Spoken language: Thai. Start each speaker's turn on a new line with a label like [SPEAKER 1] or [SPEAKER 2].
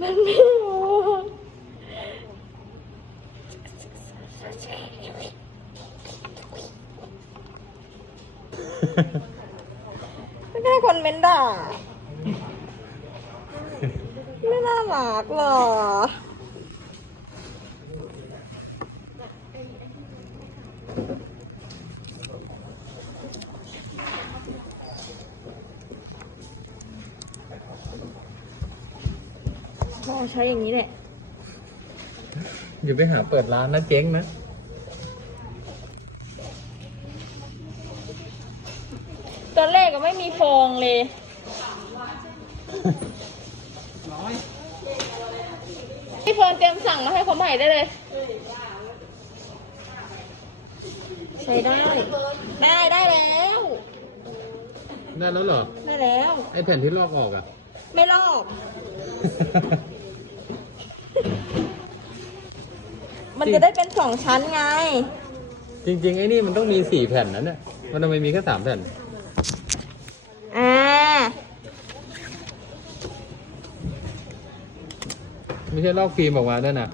[SPEAKER 1] มันไม่รู้ไม่ได้คนเมนด่าไม่น่ารักหรอ พอใช้อย่างนี้แหละ
[SPEAKER 2] อย่าไปหาเปิดร้านนะเจ๊งนะ
[SPEAKER 1] ตอนแรกก็ไม่มีฟองเลย พี่เฟิร์นเตรียมสั่งมาให้เขาใหม่ได้เลย ใช้ได้ ได้ได้แล้ว
[SPEAKER 2] ได้แล้วเหรอ
[SPEAKER 1] ได้แล้ว
[SPEAKER 2] ไอแผ่นที่ลอกออกอะ
[SPEAKER 1] ไม่ลอก มันจะได้เป็นสองชั้นไง
[SPEAKER 2] จริงๆไอ้นี่มันต้องมีสี่แผ่นนะเนี่ยมันทำไมมีแค่สามแผ่น
[SPEAKER 1] อ่า
[SPEAKER 2] ไม่ใช่ลอกฟิล์มออกมาด้วยนะ